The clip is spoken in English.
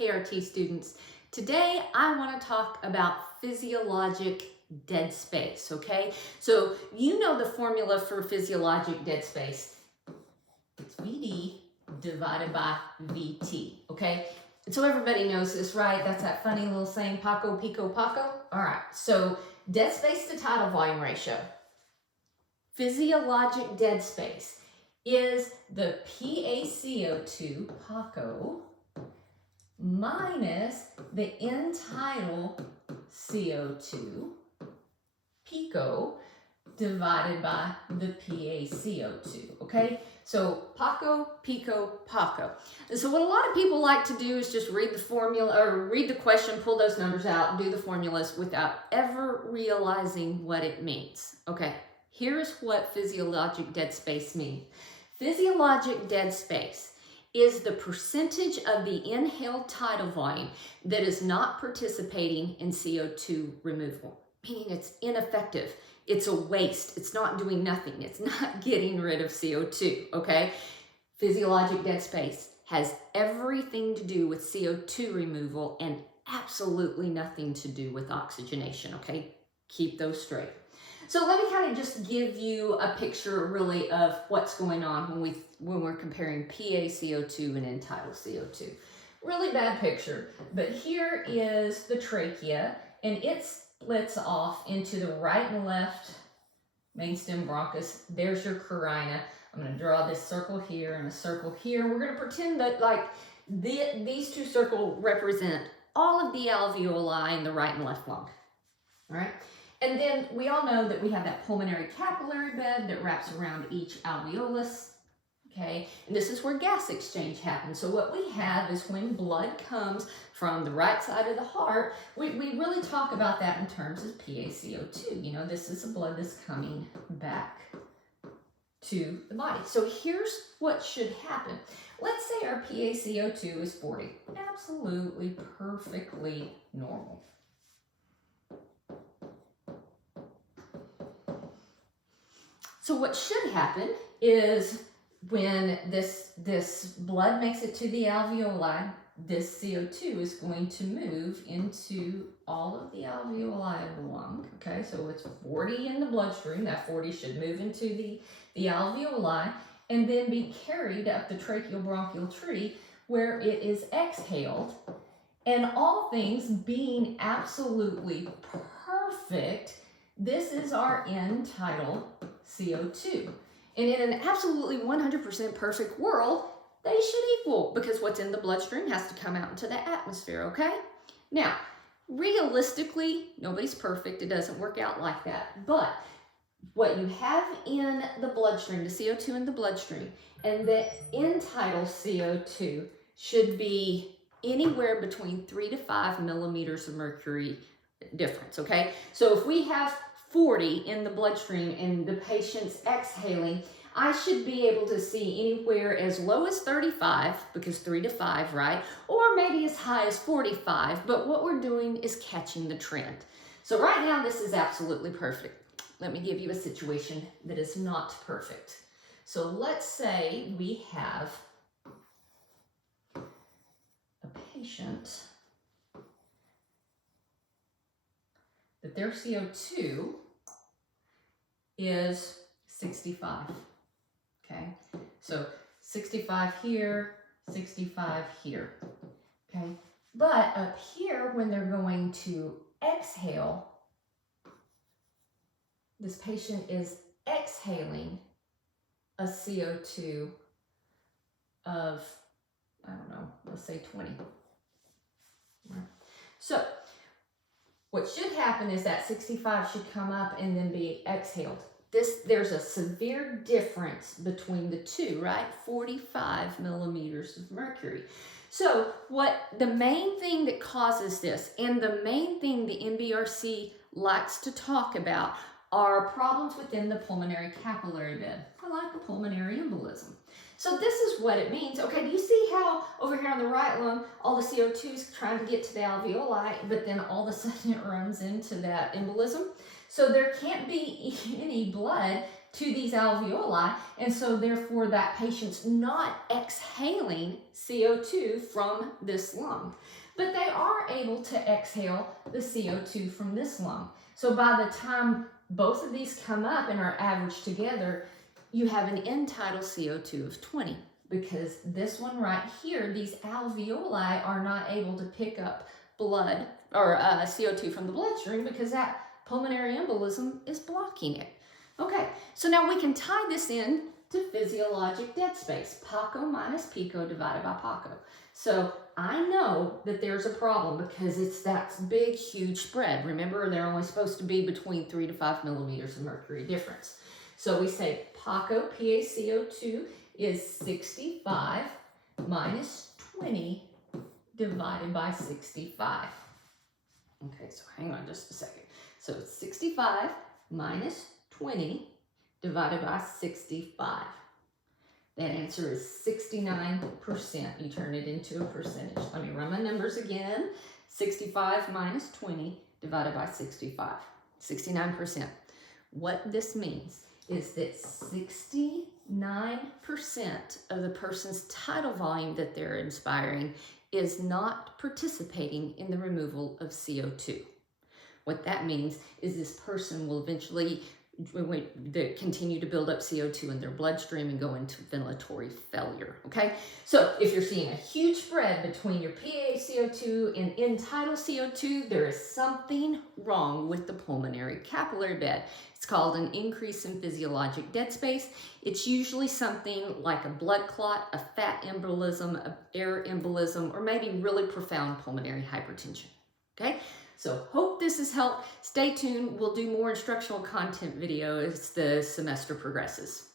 Hey RT students, today I want to talk about physiologic dead space, okay? So you know the formula for physiologic dead space. It's VD divided by VT, okay? And so everybody knows this, right? That's that funny little saying, Paco, Pico, Paco. All right, so dead space to tidal volume ratio. Physiologic dead space is the PaCO2, Paco, minus the end-tidal CO2, pico, divided by the PaCO2, okay? So Paco, pico, Paco. And so what a lot of people like to do is just read the formula or read the question, pull those numbers out, do the formulas without ever realizing what it means. Okay, here's what physiologic dead space means. Physiologic dead space is the percentage of the inhaled tidal volume that is not participating in CO2 removal, meaning it's ineffective. It's a waste. It's not doing nothing. It's not getting rid of CO2, okay? Physiologic dead space has everything to do with CO2 removal and absolutely nothing to do with oxygenation, okay? Keep those straight. So let me kind of just give you a picture really of what's going on when we're comparing PaCO2 and end-tidal CO2. Really bad picture, but here is the trachea and it splits off into the right and left main stem bronchus. There's your carina. I'm going to draw this circle here and a circle here. We're going to pretend that like these two circles represent all of the alveoli in the right and left lung. All right. And then we all know that we have that pulmonary capillary bed that wraps around each alveolus, okay? And this is where gas exchange happens. So what we have is when blood comes from the right side of the heart, we really talk about that in terms of PaCO2. You know, this is the blood that's coming back to the body. So here's what should happen. Let's say our PaCO2 is 40. Absolutely perfectly normal. So what should happen is when this blood makes it to the alveoli, this CO2 is going to move into all of the alveoli of the lung, okay? So it's 40 in the bloodstream. That 40 should move into the alveoli and then be carried up the tracheobronchial tree where it is exhaled. And all things being absolutely perfect, this is our end-tidal CO2. And in an absolutely 100% perfect world, they should equal because what's in the bloodstream has to come out into the atmosphere, okay? Now, realistically, nobody's perfect. It doesn't work out like that. But what you have in the bloodstream, the CO2 in the bloodstream, and the end-tidal CO2 should be anywhere between 3 to 5 millimeters of mercury difference, okay? So if we have 40 in the bloodstream and the patient's exhaling, I should be able to see anywhere as low as 35, because 3 to 5, right? Or maybe as high as 45, but what we're doing is catching the trend. So right now, this is absolutely perfect. Let me give you a situation that is not perfect. So let's say we have a patient that their CO2 is 65, okay? So 65 here, 65 here, okay? But up here, when they're going to exhale, this patient is exhaling a CO2 of, I don't know, let's say 20. Right? So what should happen is that 65 should come up and then be exhaled. There's a severe difference between the two, right? 45 millimeters of mercury. So what the main thing that causes this, and the main thing the MBRC likes to talk about, are problems within the pulmonary capillary bed, like a pulmonary embolism. So this is what it means. Okay, do you see how over here on the right lung, all the CO2 is trying to get to the alveoli, but then all of a sudden it runs into that embolism? So there can't be any blood to these alveoli, and so therefore that patient's not exhaling CO2 from this lung. But they are able to exhale the CO2 from this lung. So by the time both of these come up and are averaged together, you have an end-tidal CO2 of 20, because this one right here, these alveoli are not able to pick up blood or CO2 from the bloodstream because that pulmonary embolism is blocking it. Okay, so now we can tie this in to physiologic dead space, PACO minus PICO divided by PACO. So I know that there's a problem because it's that big, huge spread. Remember, they're only supposed to be between 3 to 5 millimeters of mercury difference. So we say PACO, PaCO2, is 65 minus 20 divided by 65. Okay, so hang on just a second. So it's 65 minus 20 divided by 65. That answer is 69%. You turn it into a percentage. Let me run my numbers again. 65 minus 20 divided by 65. 69%. What this means is that 69% of the person's tidal volume that they're inspiring is not participating in the removal of CO2. What that means is this person will eventually continue to build up CO2 in their bloodstream and go into ventilatory failure, okay? So if you're seeing a huge spread between your PaCO2 and end-tidal CO2, there is something wrong with the pulmonary capillary bed. It's called an increase in physiologic dead space. It's usually something like a blood clot, a fat embolism, an air embolism, or maybe really profound pulmonary hypertension, okay? So hope this has helped. Stay tuned. We'll do more instructional content video as the semester progresses.